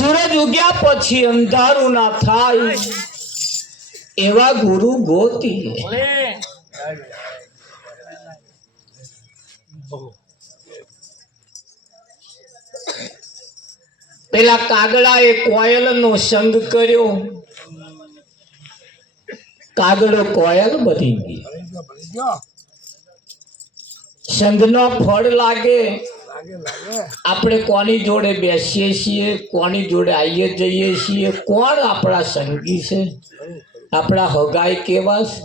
સૂરજ ઉગ્યા પછી અંધારું ના થાય એવા ગુરુ ગોતી. પેલા કાગડાએ કોયલનો સંગ કર્યો, કાગડો કોયલ બની ગયો. સંગનો ફળ લાગે. આપણે કોની જોડે બેસીએ છીએ, કોની જોડે આવીએ જઈએ છીએ, કોણ આપણા સંગી છે, આપણા હગાઈ કેવા છે,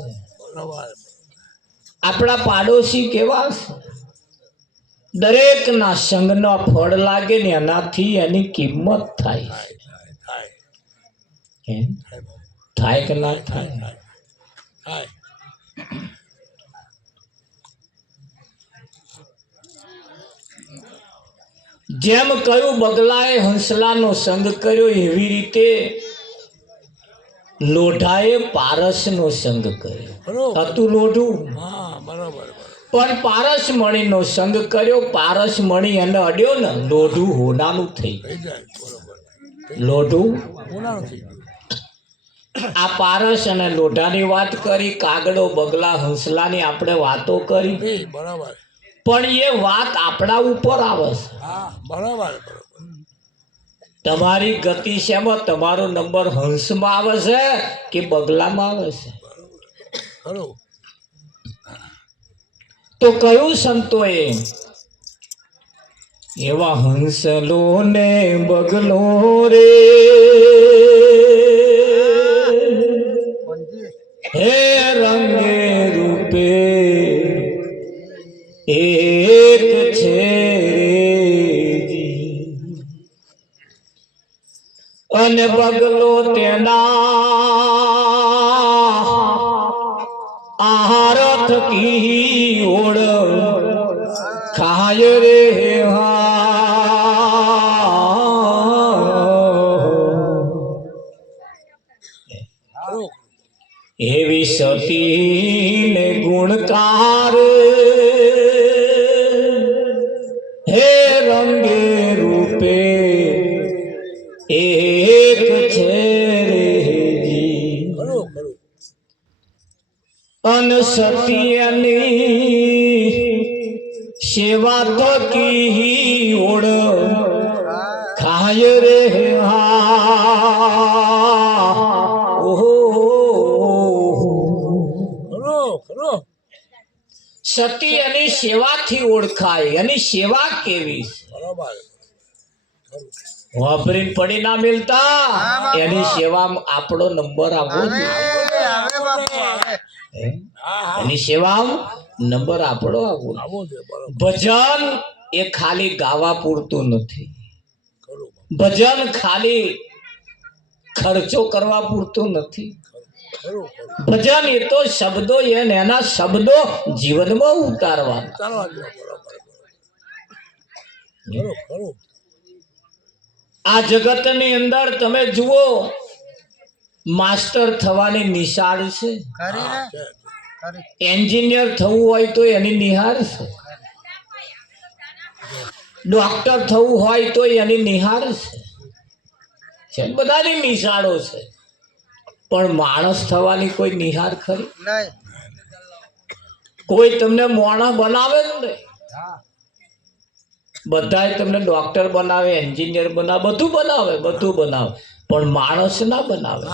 આપણા પાડોશી કેવા છે. દરેકના સંગનો ફળ લાગે ને એનાથી એની કિંમત થાય. થાય કે ના થાય? જેમ કહ્યું બગલાએ હંસલાનો સંગ કર્યો એવી રીતે લોઢાએ પારસનો સંગ કર્યો. હતું લોઢું, પણ પારસમણીનો સંગ કર્યો. પારસમણી એને અડ્યો ને લોઢું હોનાનું થઈ ગયું. લોઢું આ પારસ અને લોઢાની વાત કરી, કાગડો બગલા હંસલાની આપણે વાતો કરી, પણ એ વાત આપણા ઉપર આવે છે. તમારી ગતિ શેમાં? તમારો નંબર હંસમાં આવે છે કે બગલામાં આવે છે? તો કયું સંતોએ એવા હંસલો ને બગલો રે હે રંગે રૂપે એક છે અને બગલો તેના આહાર થકી ઓળ ખાય રે. એવી સતી ને ગુણકાર હે રંગે રૂપે એક છે રેજી. અન સતીની સેવા તો કી ઓળ ખાય રે. સતી એની સેવાથી ઓળખાય. એની સેવા કેવી? વાપરીને પડી ના મિલતા. એની સેવામાં આપણો નંબર આવવો જોઈએ. એની સેવામાં નંબર આપણો આવવો. ભજન એ ખાલી ગાવા પૂરતું નથી. ભજન ખાલી ખર્ચો કરવા પૂરતું નથી. ભજન એ તો શબ્દો એના શબ્દો જીવનમાં ઉતારવા. આ જગતની અંદર તમે જુઓ, માસ્ટર થવાની નિશાળ છે, એન્જિનિયર થવું હોય તો એની નિહાર છે, ડોક્ટર થવું હોય તો એની નિહાર છે, બધાની નિશાળો છે. પણ માણસ થવાની કોઈ નિહાર ખરી? કોઈ તમને માણસ બનાવે જ નહીં. બધા તમને ડોક્ટર બનાવે, એન્જિનિયર બનાવે, બધું બનાવે, પણ માણસ ના બનાવે.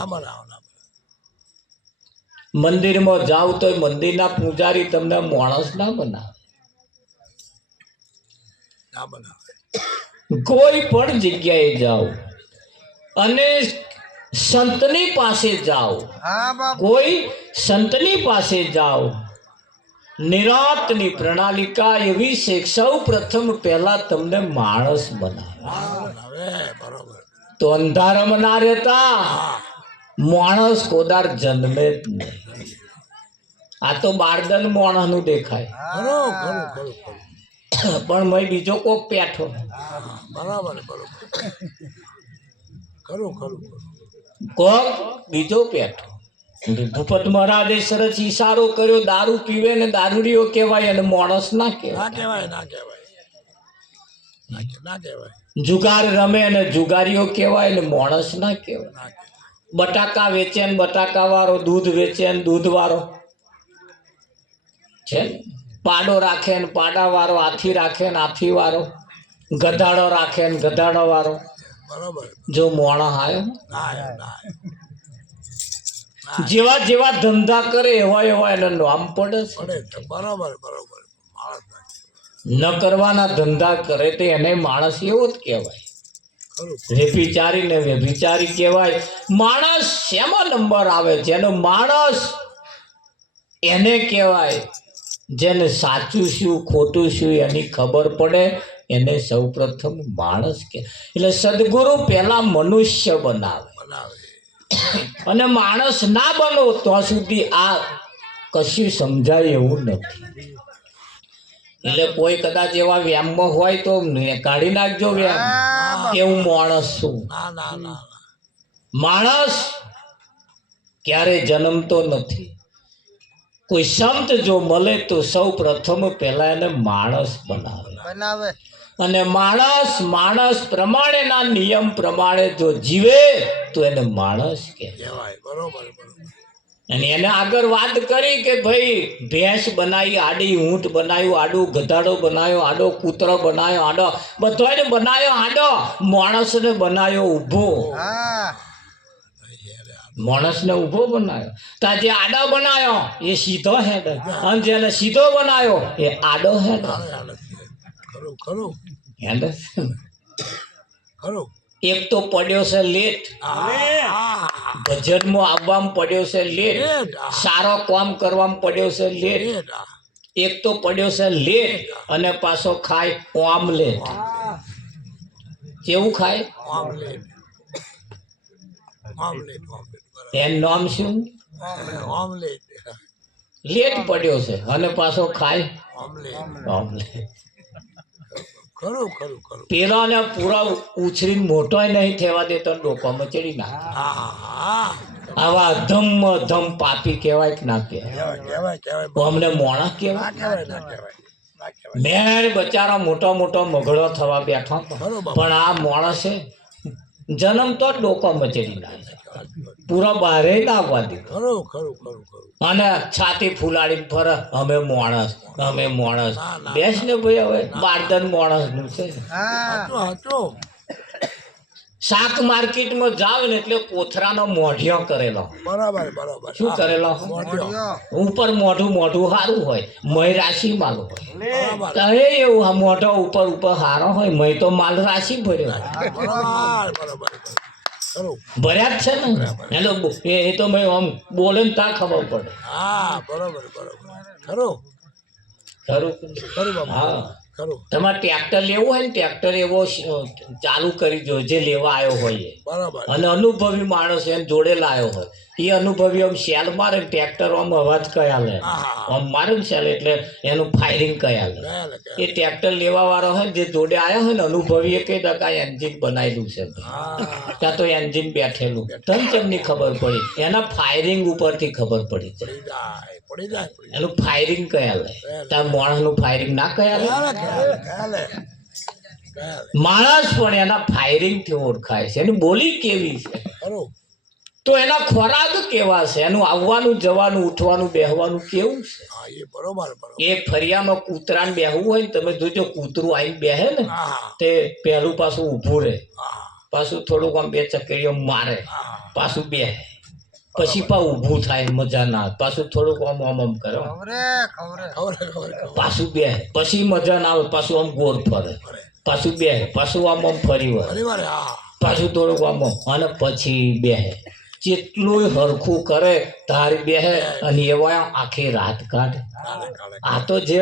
મંદિરમાં જાવ તો મંદિરના પૂજારી તમને માણસ ના બનાવે. કોઈ પણ જગ્યાએ જાઓ અને સંતની પાસે જાઓ, કોઈ સંતની પાસે જાઓ, નિરાંતની પ્રણાલિકા એવી છે. સૌ પ્રથમ પહેલા તમને માણસ બનાવે. તો અંધારામાં ના રહેતા. માણસ કોદાર જન્મે જ નહીં. આ તો બારદન માણસ નું દેખાય, પણ મેં બીજો કોક પેઠો. કોક બીજો પેઠો. ભૂપત મહારાજે સરસ ઈશારો કર્યો. દારૂ પીવે ને દારૂડીઓ કહેવાય અને માણસ ના કહેવાય. જુગાર રમે અને જુગારીઓ કહેવાય ને માણસ ના કહેવાય. બટાકા વેચે ને બટાકા વાળો, દૂધ વેચે ને દૂધ વાળો છે ને, પાડો રાખે ને પાડા વાળો, હાથી રાખે ને હાથી વાળો, ગધાડો રાખે ને ગધાડો વાળો. બરોબર. જો મોણા આવ્યો ના ના જેવા જેવા ધંધા કરે એવા એવા એને નામ પડે છે. પડે છે. બરોબર બરોબર. માણસ ન કરવાના ધંધા કરે તે એને માણસ એવો જ કહેવાય. ખરું. વ્યભિચારી ને વ્યભિચારી કહેવાય. માણસ શેમાં નંબર આવે? જેનો માણસ એને કહેવાય. જેને સાચું શું ખોટું શું એની ખબર પડે એને સૌ પ્રથમ માણસ કે. એટલે સદગુરુ પહેલા મનુષ્ય બનાવે બનાવે. અને માણસ ના બનો તો સુધી આ કશું સમજાય એવું નથી. એટલે કોઈ કદાચ એવા વ્યામમાં હોય તો કાઢી નાખજો વ્યામ કે હું માણસ છું. ના ના ના માણસ ક્યારે જન્મતો નથી. કોઈ સંત જો મળે તો સૌ પ્રથમ પહેલા એને માણસ બનાવે. અને માણસ પ્રમાણેના નિયમ પ્રમાણે જો જીવે તો એને માણસ કહેવાય. કહેવાય. બરોબર બરોબર. અને એને આગળ વાત કરી કે ભાઈ ભેંસ બનાવી આડી, ઊંટ બનાવ્યું આડું, ગધાડો બનાવ્યો આડો, કૂતરો બનાવ્યો આડો, બધાને બનાવ્યો આડો, માણસને બનાવ્યો ઊભો. માણસને ઊભો બનાવ્યો. તો જે આડો બનાવ્યો એ સીધો હેડ, અને જેને સીધો બનાવ્યો એ આડો હેડ. ખરું ખરું હેડ ખરું. એક તો પડ્યો છે લેટ, ભજનમાં આવવામાં પડ્યો છે લેટ, સારો કામ કરવામાં પડ્યો છે લેટ. એક તો પડ્યો છે લેટ અને પાછો ખાય ઓમલેટ. કેવું ખાય? Omelette omelette omelette. એનું નામ શું? ઓમલેટ. લેટ પડ્યો છે અને પાછો ખાય ઓમલેટ. ઓમલેટ. ખરું ખરું ખરું. પેલાને પૂરા ઉછરીને મોટો નહીં થવા દેતો, ડોકામાં ચડી નાખે. હા આવા ધમ ધમ પાપી કહેવાય કે ના કહેવાય? કહેવાય કહેવાય કહેવાય. અમને મોણા ના કહેવાય. કહેવાય ના કહેવાય ના કહેવાય. મેં બચારા મોટો મોટો મગડો થવા બેઠો, બરોબર. પણ આ માણસે જન્મ તો ડોકામાં ચડી નાખે, પૂરા બહારે ના આવવા દીધો. ખરું ખરું ખરું ખરું. અને છાતી ફૂલાડીને ફરે અમે માણસ અમે માણસ. ના, ના. બેસ ને ભાઈ, હવે બારદન માણસ નું છે. સાચું સાચું. શાક માર્કેટમાં જાવ ને એટલે કોથરાનો મોઢિયો કરેલો. બરાબર બરાબર. શું કરેલો? મોઢિયો. ઉપર મોઢું સારું હોય, મય રાશિ માલ હોય. બરાબર તો એ એવું આ મોઢો ઉપર સારો હોય, મય તો માલ રાશિ ભર્યો હોય. બરાબર બરાબર. ખરું. ભર્યા જ છે ને. એટલે એ તો મેં આમ બોલે ને ત્યાં ખબર પડે. હા બરોબર બરોબર. ખરું ખરું? ખરું બાબા. હા. ખરું. તમારે ટ્રેક્ટર લેવું હોય ને, ટ્રેક્ટર એવો ચાલુ કરી દો જે લેવા આવ્યો હોય એ. બરાબર. અને અનુભવી માણસ એને જોડે લાવ્યો હોય એ અનુભવી આમ સેલ મારે ને ટ્રેક્ટર આમ અવાજ કયા લે, આમ મારે ને સેલ એટલે એનું ફાયરિંગ કયા લે. ગયેલા, એ ગયેલા. ટ્રેક્ટર લેવા વાળો હોય ને જે જોડે આવ્યો હોય ને અનુભવી એ કઈ દકા એન્જિન બનાવેલું છે, હા ત્યાં તો એન્જિન બેઠેલું. તને કેમની ખબર પડી? એના ફાયરિંગ ઉપરથી ખબર પડી જાય. પડી જાય પડી જાય પડી જાય. એનું ફાયરિંગ કયા લે? તાર માણસનું ફાયરિંગ ના કયા લે? ગયેલા, ગયેલા, ગયેલા. ગયેલા. માણસ પણ એના ફાયરિંગ થી ઓળખાય છે. એની બોલી કેવી છે, ખરું. તો એના ખોરાક કેવા છે, એનું આવવાનું જવાનું ઉઠવાનું બેહવાનું કેવું છે. હા એ બરોબર બરોબર. એ ફરિયામાં કૂતરાને બેહવું હોય ને, તમે જોજો કૂતરું આવીને બેહે ને હા તે પહેલું પાછું ઊભું રહે, હા પાછું થોડુંક આમ બે ચક્કરીઓ મારે, હા. પાછું બેહે, પછી પા ઊભું થાય, મજા ના આવે, પાછું થોડુંક આમ કરે, ખબર ખબર. પાછું બેહે, પછી મજા ના આવે, પાછું આમ ગોળ ફરે, પાછું બેહે, પાછું આમ ફરી વળે, ફરી વાર. હા પાછું થોડુંક આમ અને પછી બેહે. જેટલું હરખું કરે તારી બેહે અને એવા આખી રાત કાઢે. કાલે કાલે. આ તો જે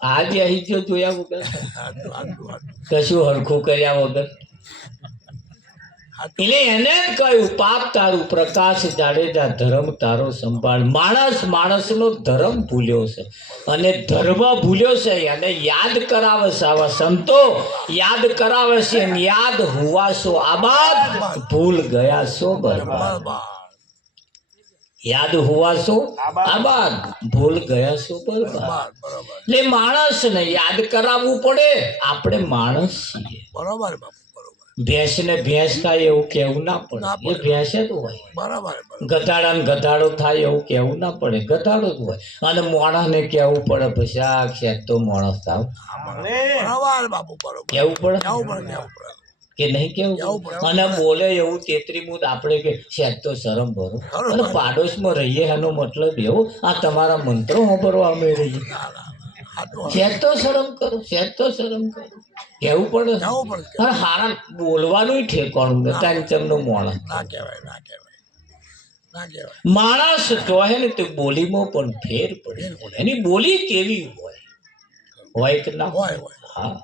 આ બેહી ગયો જોયા વગર, હાચું હાચું હાચું. કશું હરખું કર્યા વગર. એટલે એને જ કહ્યું પાપ તારું પ્રકાશ જાડેજા, ધર્મ તારો સંભાળ. માણસનો ધર્મ ભૂલ્યો છે અને ધર્મ ભૂલ્યો છે એને યાદ કરાવે છે. આવા સંતો યાદ કરાવે છે એમ યાદ હુવાશો આબાદ, ભૂલ ગયા છો બરબાદ. બરાબર. યાદ હુવાશો આબાદ, ભૂલ ગયા છો બરબાદ. બરાબર. એટલે માણસને યાદ કરાવવું પડે. આપણે માણસ છીએ. બરોબર બાપુ બરોબર ભેંસ ને ભેંસ થાય એવું કેવું ના ના પડે, એ પડે. ભેંસ જ હોય. બરાબર બરાબર ગધાડા ને ગધાડો થાય એવું કેવું ના પડે, ગધાડો જ હોય. અને માણસ ને કેવું પડે પછી આ ક્ષેત્ર તો માણસ થાવ બરાબર બાપુ બરોબર કેવું પડે કેવું પડે કેવું પડે કે નહીં કેવું કેવું પડે? પડે. અને બોલે એવું તેત્રી મુદ આપણે કે શેત તો શરમ ભરો. ખરું. અને પાડોશમાં રહીએ એનો મતલબ એવો આ તમારા મંત્રો વાપરવા અમે રહીએ. ના ના આ તો શેત તો શરમ કરો, શેત તો શરમ કરો, કેવું પડે. કેવું પડે અને હારા બોલવાનું ઠેકાણું નતા ચમનો માણસ. ના કહેવાય ના કહેવાય ના કહેવાય માણસ જોહે ને તે બોલીમાં પણ ફેર પડે. એની બોલી કેવી હોય કે ના હોય હોય હા,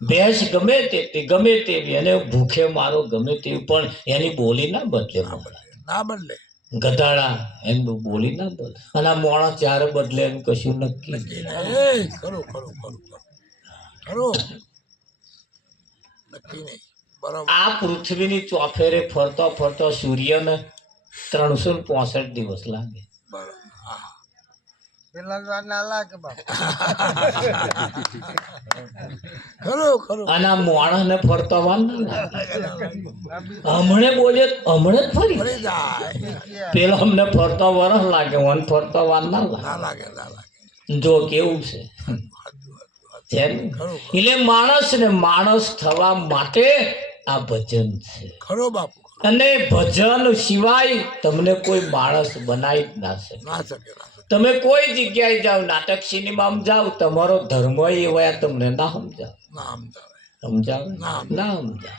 ભેંસ ગમે તેવી અને ભૂખે મારો ગમે તેવી પણ એની બોલી ના બદલે. ના બદલે ગધાડા એનું બોલી ના બદલે. અને આ માણસ જ્યારે બદલે એનું કશું નક્કી નક્કી નહીં. નહીં ખરું ખરું ખરું ખરું ખરું નક્કી નહીં બરોબર આ પૃથ્વીની ચોફેરે ફરતો ફરતો સૂર્યને 365 દિવસ લાગે. બરોબર હા ખરું ખરું અને આ માણસને ફરતો વાર ના લાગે. હમણે બોલે હમણે જ ફરી ફરી જાય પેલો અમને ફરતો વરસ લાગે, મને ફરતો વાર ના લાગે. ના લાગે ના લાગે જો કેવું છે છે ને? એટલે માણસ ને માણસ થવા માટે આ ભજન છે. ખરો બાપુ અને ભજન સિવાય તમને કોઈ માણસ બનાવી જ ના શકે. ના શકે ના શકે તમે કોઈ જગ્યાએ જાઓ, નાટક સિનેમામાં જાઓ, તમારો ધર્મ એવા તમને ના સમજાવ. ના સમજાવે સમજાવ ના. ના સમજાવ.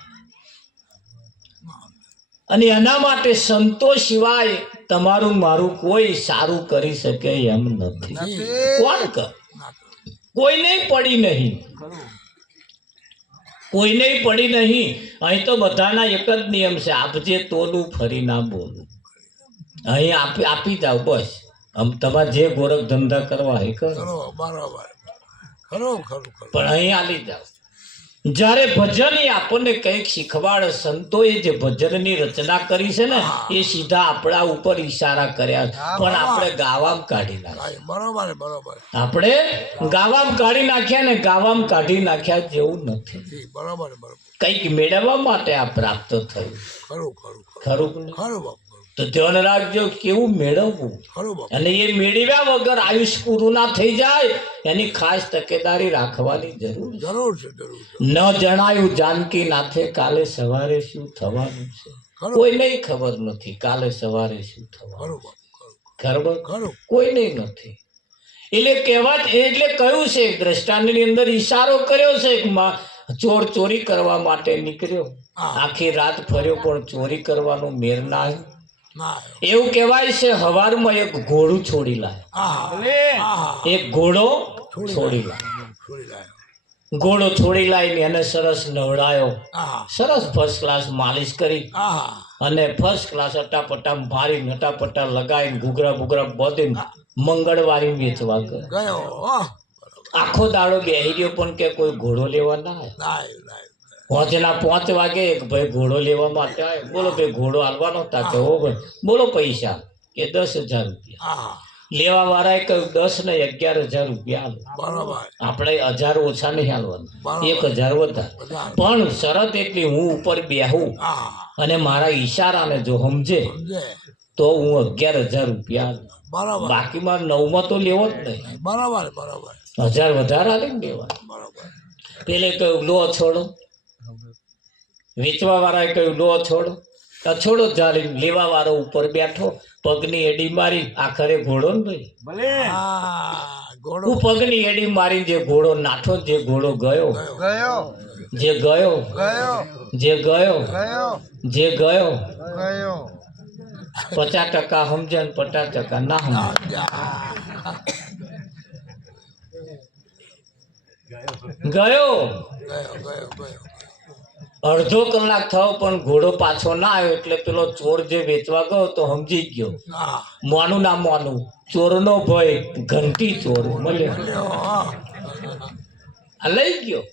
અને એના માટે સંતો સિવાય તમારું મારું કોઈ સારું કરી શકે એમ નથી. કોણ કર? ના કોઈને પડી નહીં, કોઈને પડી નહીં. અહીં તો બધાના એક જ નિયમ છે, આપજે તોલું ફરી ના બોલું. અહીં આપી જાવ બસ. તમારે જે ગોરખ ધંધા કરવા એ કરો, ખરો બરોબર ખરું ખરું ખરું પણ અહીં આલી જાવ. જ્યારે ભજન એ આપણને કંઈક શીખવાડે, સંતોએ જે ભજનની રચના કરી છે ને એ સીધા આપણા ઉપર ઈશારા કર્યા, પણ આપણે ગાવામાં કાઢી નાખ્યા. કાંઈ બરોબર બરોબર આપણે ગાવામાં કાઢી નાખ્યા ને ગાવામાં કાઢી નાખ્યા જેવું નથી. જી બરોબર બરોબર કંઈક મેળવવા માટે આ પ્રાપ્ત થયું. ખરું ખરું ખરું કે નહીં? ખરું બાપુ તો ધ્યાન રાખજો કેવું મેળવવું. ખરું બાપુ અને એ મેળવ્યા વગર આયુષ પૂરું ના થઈ જાય એની ખાસ તકેદારી રાખવાની જરૂર છે. જરૂર છે જરૂર છે ન જણાયું જાનકી નાથે કાલે સવારે શું થવાનું છે. ખરું કોઈને ખબર નથી કાલે સવારે શું થવાનું. ખરું બાપુ ખરું ખબર ખરું કોઈને નથી. એટલે કહેવત એટલે કહ્યું છે, દ્રષ્ટાંતની અંદર ઈશારો કર્યો છે કે ચોર ચોરી કરવા માટે નીકળ્યો, હા. આખી રાત ફર્યો પણ ચોરી કરવાનો મેર ના આવ્યો. ના એવું કહેવાય છે હવારમાં એક ઘોડું છોડી લાય, હા એક ઘોડો છોડી લાય. છોડી લાયો ઘોડો છોડી લાવીને એને સરસ નવડાયો, હા સરસ ફર્સ્ટ ક્લાસ માલિશ કરી હા અને ફર્સ્ટ ક્લાસ અટાપટા મારી નટાપટા લગાવીને ઘૂઘરા બુઘરા બધીને મંગળવારી વેચવા ગયો. ગયો હા આખો દાડો બેહી રહ્યો પણ કે કોઈ ઘોડો લેવા ના આવ્યો. લાયો લાયો પહોંચેના 5 વાગે એક ભાઈ ઘોડો લેવા માટે આવ્યો. બોલો ભાઈ ઘોડો હાલવાનો હતા કે હો ભાઈ બોલો પૈસા કે 10,000 રૂપિયા. હા લેવા વાળાએ કહ્યું 10 ને 11,000 રૂપિયા હાલો. બરોબર આપણે 1000 ઓછા નહીં હાલવાના, બરાબર. 1000 વધારે. વધારે. પણ શરત એટલી હું ઉપર બેહું હા અને મારા ઈશારાને જો સમજે સમજે તો હું 11,000 રૂપિયા હાલું. બરોબર બાકી મારે 9માં તો લેવો જ નહીં. બરોબર બરોબર 1000 વધારે હાલે ને લેવા. બરોબર પેલે કહ્યું લો છોડો, વેચવા વાળાએ કહ્યું લો છોડો. છોડો ચાલી લેવા વાળો ઉપર બેઠો, પગની એડી મારી આખરે ઘોડો ને ભાઈ હા ઘોડો હું પગની એડી મારી જે ઘોડો નાઠો, જે ઘોડો ગયો ગયો જે ગયો ગયો જે ગયો ગયો જે ગયો ગયો 50% સમજે ને 50% ના સમજે. ગયો ગયો ગયો ગયો અડધો કલાક થયો પણ ઘોડો પાછો ના આવ્યો. એટલે પેલો ચોર જે વેચવા ગયો તો સમજી ગયો, હા મોનું ના મોનું ચોરનો ભય ઘંટી ચોર મળ્યો, લ્યો હા આ લઈ ગયો.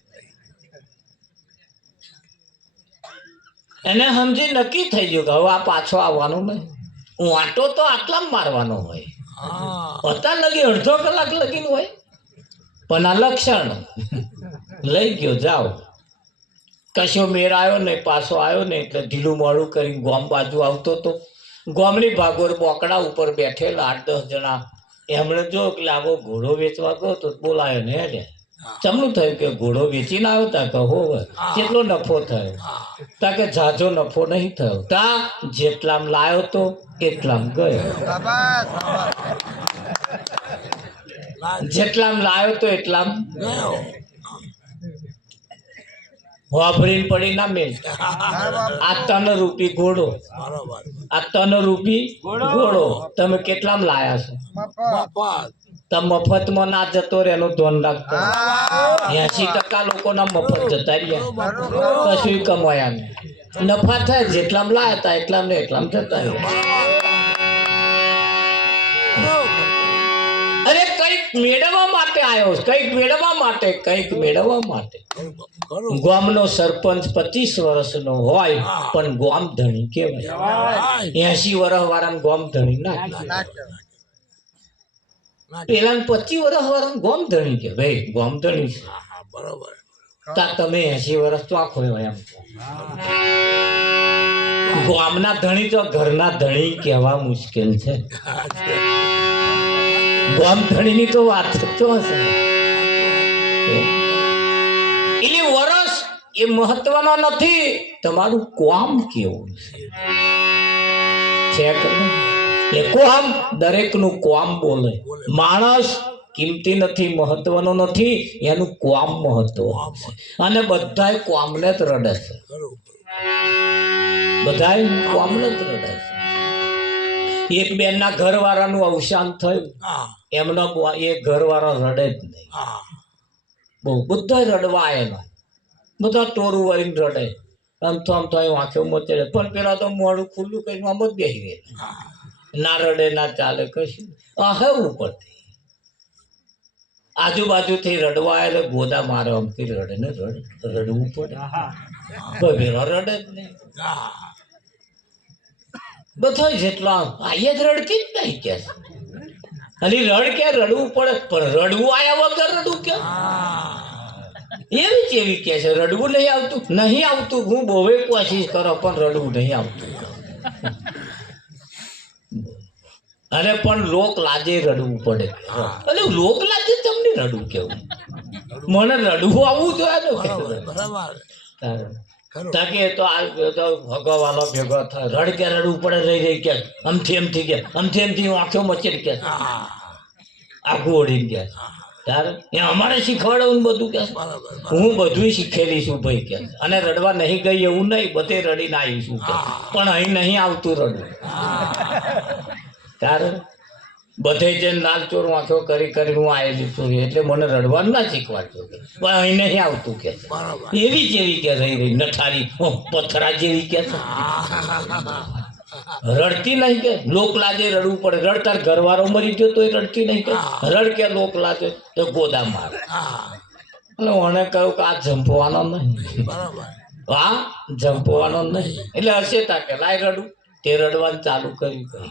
એને સમજી નક્કી થઈ ગયું કે હવે આ પાછો આવવાનો નહીં. હું આટો તો આટલામાં મારવાનો હોય, હા અત્યાર લગી અડધો કલાક લગીને હોય. પણ આ લક્ષણ લઈ ગયો જાઓ કશો મેર આવ્યો ને પાછો આવ્યો ને એટલે ઢીલું મોડું કરી ગોમ બાજુ આવતો તો ગોમની ભાગોર બોકડા ઉપર બેઠેલા 8-10 જણા એમણે જો એટલે આવો ઘોડો વેચવા ગયો તો બોલાયો ને હેડે ચમનું થયું કે ઘોડો વેચીને આવ્યો તા કે હો કેટલો નફો થયો તા કે ઝાઝો નફો નહીં થયો તા જેટલામ લાયો તો એટલામ ગયો જેટલામ લાયો તો એટલામ ગયો વાપરીને પડી ના મેલ આ 3 રૂપી ઘોડો બરોબર આ 3 રૂપી ઘોડો તમે કેટલામ લાયા છો મફત તો મફતમાં ના જતો રહે એનું ધ્યાન રાખતો 80% લોકોના મફત જતા રહ્યા કશું કમાયા નહીં નફા થાય જેટલામ લાયા હતા એટલામ ને એટલામ જતા રહ્યા અરે કંઈક મેળવવા માટે આવ્યો કંઈક મેળવવા માટે કંઈક મેળવવા માટે ખરું ગામનો સરપંચ 25 વર્ષનો હોય પણ ગામ ધણી કહેવાય 80 વર્ષ વાળાને ગામ ધણી ના કહેવાય. પેલા 25 વર્ષ વાળાને ગામ ધણી કે ભાઈ ગામ ધણી છે બરોબર તા તમે 80 વર્ષ તો આખો હોય એમ ગામના ધણી તો ઘરના ધણી કહેવા મુશ્કેલ છે ગામ ધણીની તો વાત તો હશે એટલે વરસ એ મહત્વનો નથી તમારું કામ કેવું છે કે નહીં? એ કામ દરેકનું કામ બોલે માણસ કિંમતી નથી મહત્વનો નથી એનું કામ મહત્વ છે અને બધાય કામને જ રડે છે ખરું બધાય કામને જ રડે છે એક બેનના ઘરવાળાનું અવસાન થયું હા એમનો એ ઘરવાળો રડે જ નહીં હા બહુ બધા રડવા આવેલા બધા ટોરું વળીને રડે આમ તો આંખે મચે પણ પેલા તો મોઢું ખુલ્લું કરીને આમ જ બેસી ગયા ના રડે ના ચાલે કશું હે ઉપરથી આજુબાજુથી રડવા આવેલે ગોદા મારે અમથી રડે ને રડવું પડે કોઈ ભેરો રડે જ નહીં હા બધા જેટલા અહીંયા જ રડતી જ નહીં કે અને રડ કે રડવું પડે પણ રડવું આયા વગર રડવું કે એવી કેવી કે છે રડવું નહીં આવતું હું બહુ કોશિશ કરો પણ રડવું નહીં આવતું અને પણ લોક લાજે રડવું પડે અને લોક લાજે તમને રડવું કેવું મને રડવું આવવું જોઈએ ને બરાબર તાકે તો આ ભગવાનો ભેગો થાય રડ કે રડવું પડે રહી કે અમથી એમથી આંખો મચેડ કે આખું ઓડીને કે તારે એ અમારે શીખવાડવું બધું કે હું બધું શીખેલી છું ભાઈ કે અને રડવા નહીં ગઈ એવું નહીં બધે રડીને આવીશું કે પણ અહીં નહીં આવતું રડવું તારે બધે જઈને લાલ ચોર વાંખો કરીને હું આવેલી છું એટલે મને રડવાનું ના શીખવાડતો કે પણ અહીં નહીં આવતું કે એવી જેવી કે રહી નઠારી પથરા જેવી કે રડતી નહીં કે લોક લાજે રડવું પડે રડતા ઘરવાળો મરી ગયો તો રડતી નહીં કે રડ કે લોક લાજે તો ગોદા મારે એટલે મને કહ્યું કે આ જંપવાનો નહીં હા જંપવાનો નહીં એટલે હશે તા કે લાય રડું તે રડવાનું ચાલુ કર્યું કઈ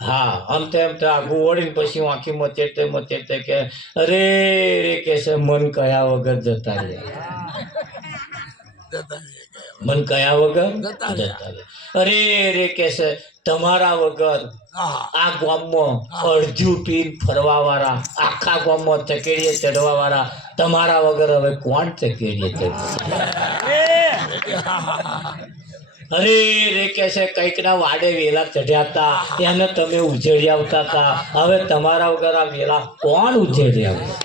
હા આમ તેમ તો આગું ઓળીને પછી આંખી મચેડતે કે અરે રે કે છે મન કયા વગર જતા રહ્યા મન કયા વગર જતા રહ્યા અરે રે કે છે તમારા વગર આ ગામમાં અડધ્યું પીર ફરવા વાળા આખા ગામમાં ચકેડીએ ચડવા વાળા તમારા વગર હવે કોણ ચકેડીએ અરે રે કે છે કંઈક ના વાડે વેલા ચઢ્યા હતા એને તમે ઉજેડી આવતા હતા હવે તમારા વગર આ વેલા કોણ ઉજેડી આવશે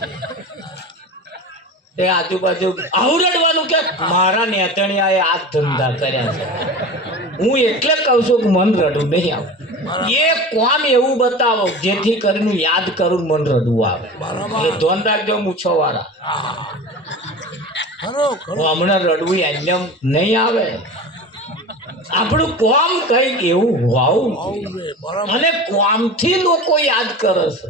એ આજુબાજુ આવું રડવાનું કે મારા નેતણિયાએ આ ધંધા કર્યા છે હું એટલે કહું છું કે મન રડવું નહીં આવે એ કોમ એવું બતાવો જેથી કરીને યાદ કરું મન રડવું આવે એટલે ધ્યાન રાખજો મૂછો વાળા હમણાં રડવું એમને નહીં આવે આપણું કોમ કઈક એવું હોવું અને કોમથી લોકો યાદ કરે છે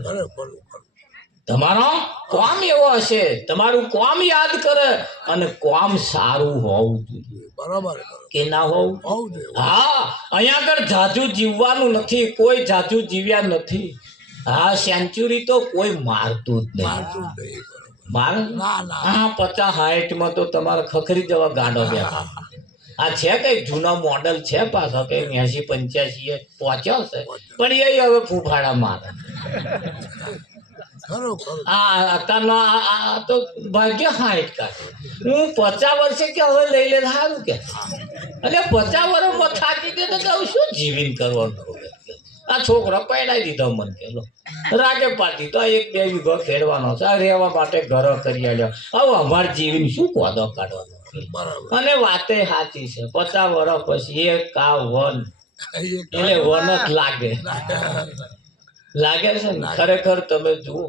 તમારો કોમ એવો હશે તમારું કોમ યાદ કરે અને કોમ સારું હોવું જોઈએ બરાબર કે ના હોવું હા અહીંયા આગળ જાજુ જીવવાનું નથી કોઈ જાજુ જીવ્યા નથી હા સેન્ચુરી તો કોઈ મારતું જ નહીં મારે ના ના હા 50-60 માં તો તમારે ખખરી જવા ગાડો બેઠા આ છે કઈ જૂના મોડલ છે પાછો કઈ 80-85 પહોંચ્યો છે પણ એ હવે ફૂફાડા મારે ખરું ખરું આ અત્યારનો આ તો ભાગ્ય 60 કાઢે હું 50 વર્ષે કે હવે લઈ લે સારું કે એટલે 50 વર્ષમાં થાકી ગયો તો કહું શું જીવીને કરવાનું આ છોકરો પૈણાઈ દીધો મને પેલો રાગે પાટી તો 1-2 વીઘો ખેડવાનો છે આ રહેવા માટે ઘર કરી આલ્યો હવે અમારે જીવીને શું કોદો કાઢવાનો બરાબર અને વાતે સાચી છે 50 વર્ષ પછી એક કા વન એ એટલે વન જ લાગે લાગે છે ને ખરેખર તમે જુઓ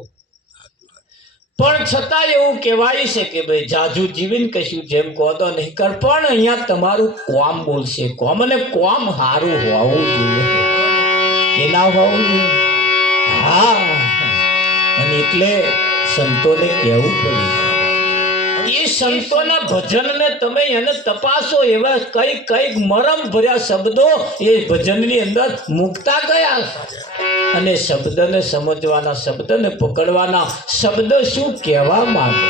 પણ છતાં એવું કહેવાય છે કે ભાઈ જાજુ જીવીને કશું જેમ કોદો નહીં કર પણ અહીંયા તમારું કોમ બોલશે કોમ અને કોમ સારું હોવું જોઈએ એના હોવું જોઈએ હા અને એટલે સંતોને કહેવું પડ્યું એ સંતોના ભજનને તમે એને તપાસો એવા કઈક મરમ ભર્યા શબ્દો એ ભજનની અંદર મૂકતા ગયા અને શબ્દને સમજવાના શબ્દને પકડવાના શબ્દ શું કહેવા માંગે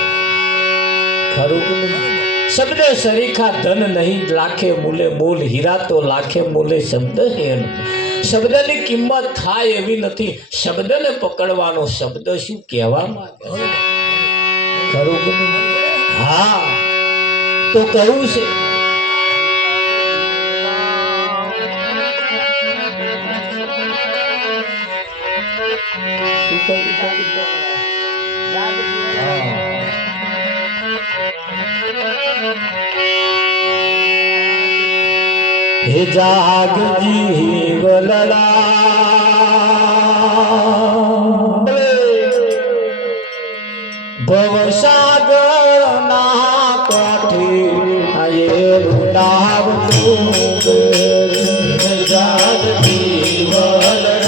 ખરું કે નહીં? શબ્દ સરીખા ધન નહીં લાખે મૂલે મૂલ હીરા તો લાખે મૂલે શબ્દ હેર શબ્દની કિંમત થાય એવી નથી શબ્દને પકડવાનો શબ્દ શું કહેવા માંગે ખરું કે નહીં? હા તો કહું છે હે જાગજી વલલા ભવસાગર ના કાઠે આયે રૂડાવતું જાગજી વલલા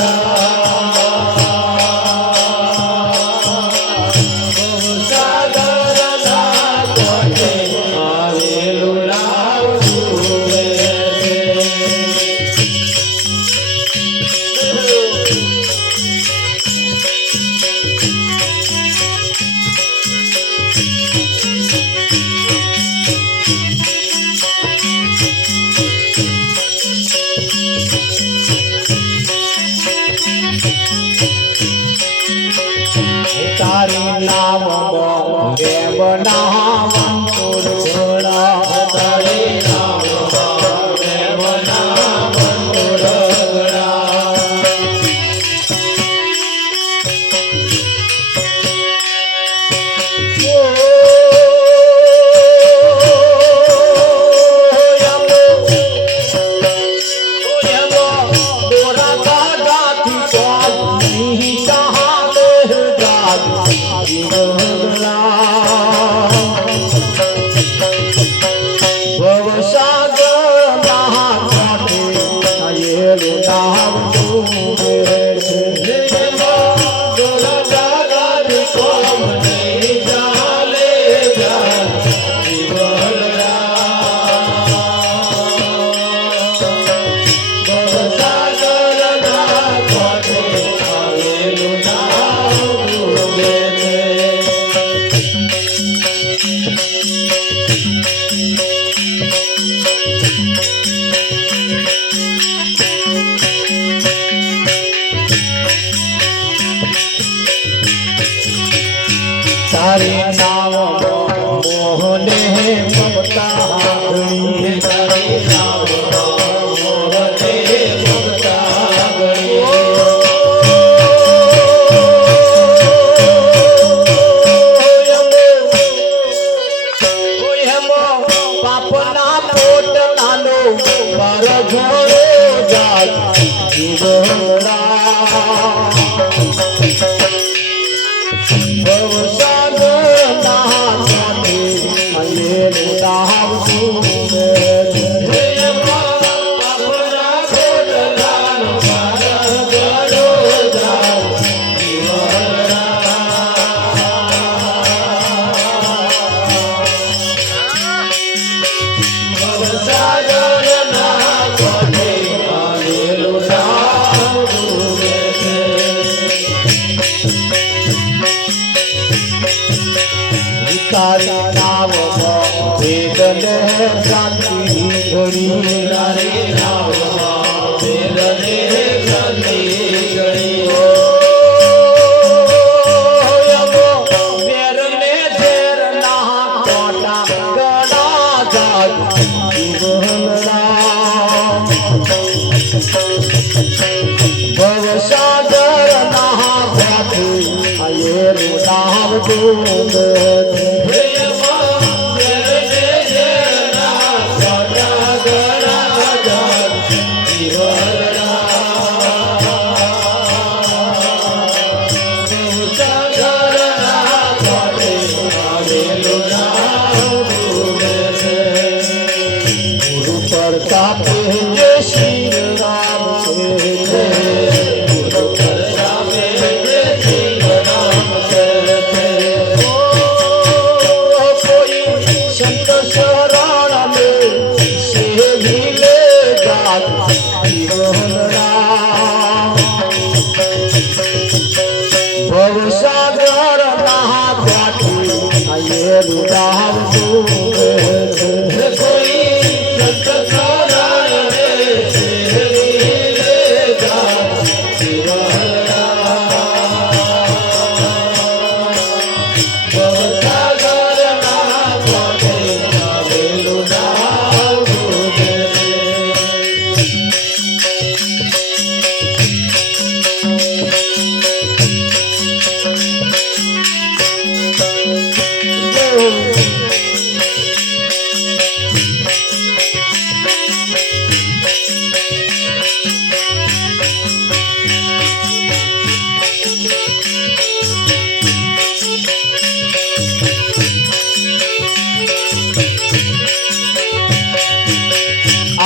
તારી નામ બોલે બનાવન પુરગડા તારી નામ બોલે બનાવન પુરગડા ભવ નાવમાં વેદને ક્રાંતિ ઘડી તારે નાવમાં વેદને ક્રાંતિ ઘડી વેરને ઝેર ના કોટા ગણા જાગ જીવનના ભવસાગર ના ગાથે આયે નામ ડૂબે ભવસાગર ના ગાઠી આયે રૂડાવ ડૂબે કોઈ સંત શરણ રે શેરી રે ગાઠી ભવસાગર ના ગાઠી આયે રૂડાવ ડૂબે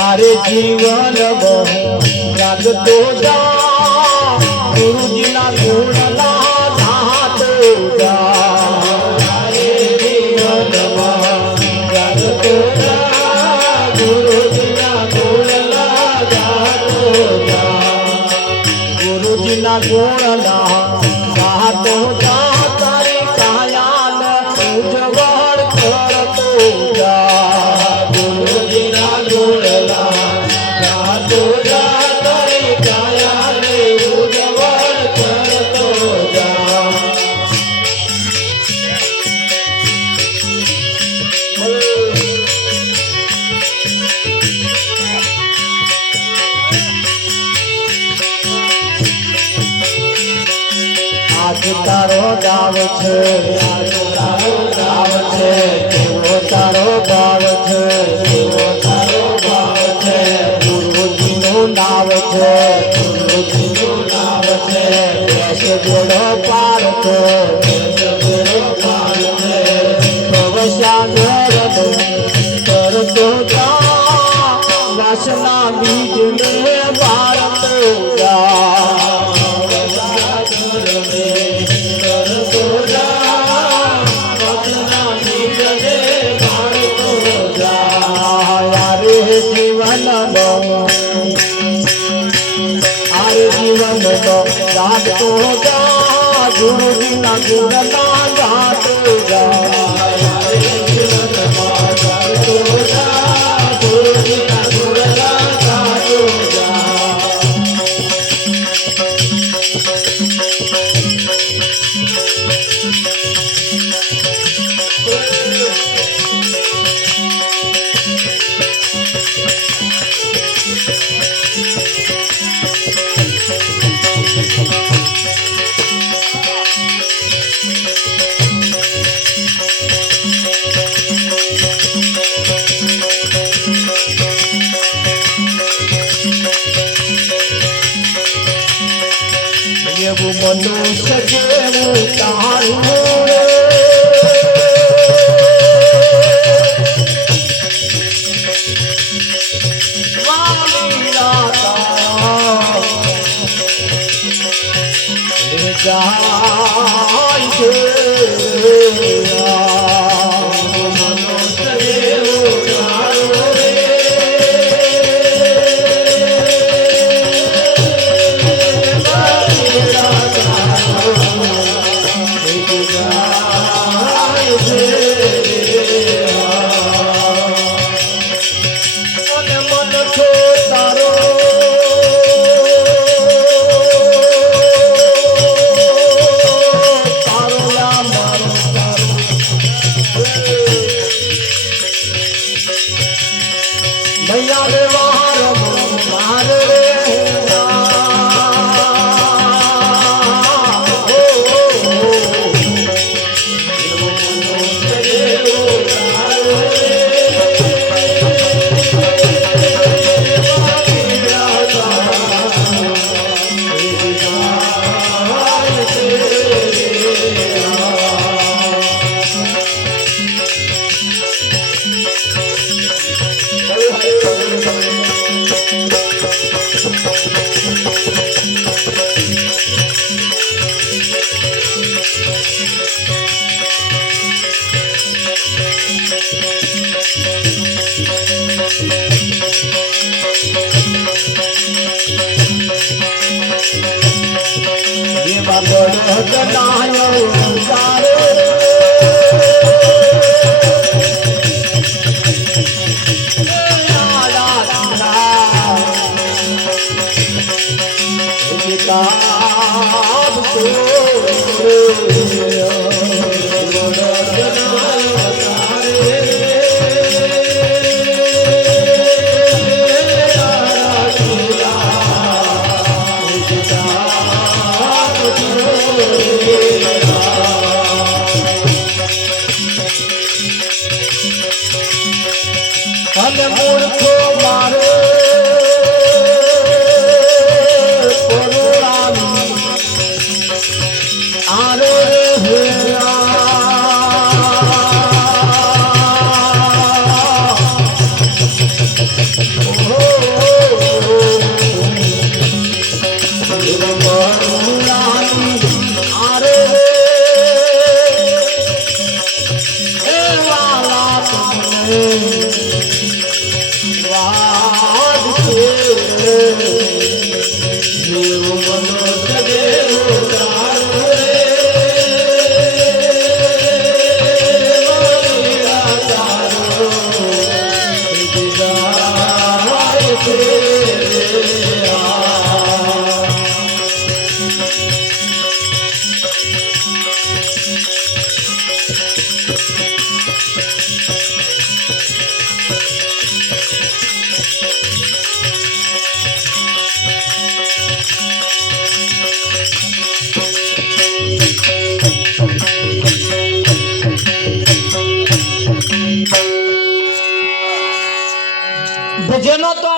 अरे जीवन बहू लागतो जा गुरुजी ना गुणला धातो जा अरे जीवन बहू लागतो जा गुरुजी ना गुणला धातो जा गुरुजी ना गुणला धातो जा तारी कायाल उजवळ करतो जा गुरुजी ना गुणला धातो जा तारी कायाल उजवळ करतो जा आज तारो गाव छे आज तारो गाव छे केवो तारो गाव छे केवो तारो गाव छे गुरुजी નું નાવ છે ગુરુજી નું નાવ છે દેશ ગોળો પાર છે દેશ ગોળો પાર છે ભવસાગર કરતો જા વાસના બીજને ભારતો જા जीवन गातो जा गुरुजी ना गुणला गातो जा जीवन गातो जा गुरुजी ना गुणला गातो जा એવું મનુષ્ય જેવું તારું અને મૂર્ખો મારે કરુણાની આરે ભજનો તો